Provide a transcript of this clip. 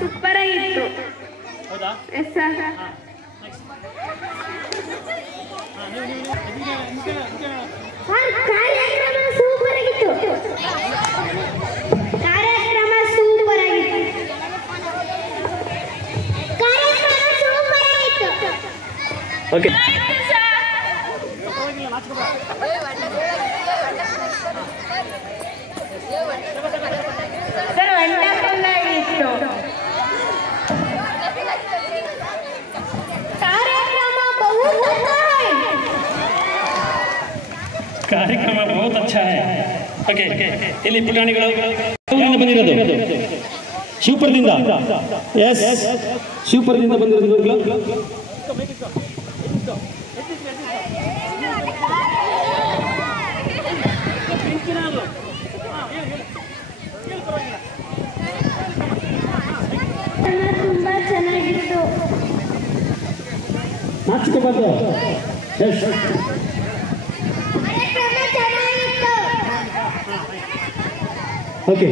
Super ಆಗಿತ್ತು. ಹೌದಾ? Yes sir. ಕಾರ್ಯಕ್ರಮ ಸೂಪರ್ ಆಗಿತ್ತು. ಕಾರ್ಯಕ್ರಮ ಸೂಪರ್ ಆಗಿತ್ತು. ಕಾರ್ಯಕ್ರಮ ಸೂಪರ್ ಆಗಿತ್ತು. ಓಕೆ ಸರ್ ವಂಡರ್ಫುಲ್ ಆಗಿತ್ತು. ಕಾರ್ಯಕ್ರಮ ಬಹುತ್ ಅಚ್ಚಾ ಹೈ. ಓಕೆ ಇಲ್ಲಿ ಪುಟಾಣಿಗಳು ಬಂದಿರೋದು ಶಿವಪುರದಿಂದ. ಎಸ್ ಶಿವಪುರದಿಂದ ಬಂದಿರೋದು. ತುಂಬಾ ಚೆನ್ನಾಗಿತ್ತು. ನಾಚಿಕೆ ಬಂದು ಎಸ್ ಕಾರ್ಯಕ್ರಮ ಚೆನ್ನಾಗಿತ್ತು. ಓಕೆ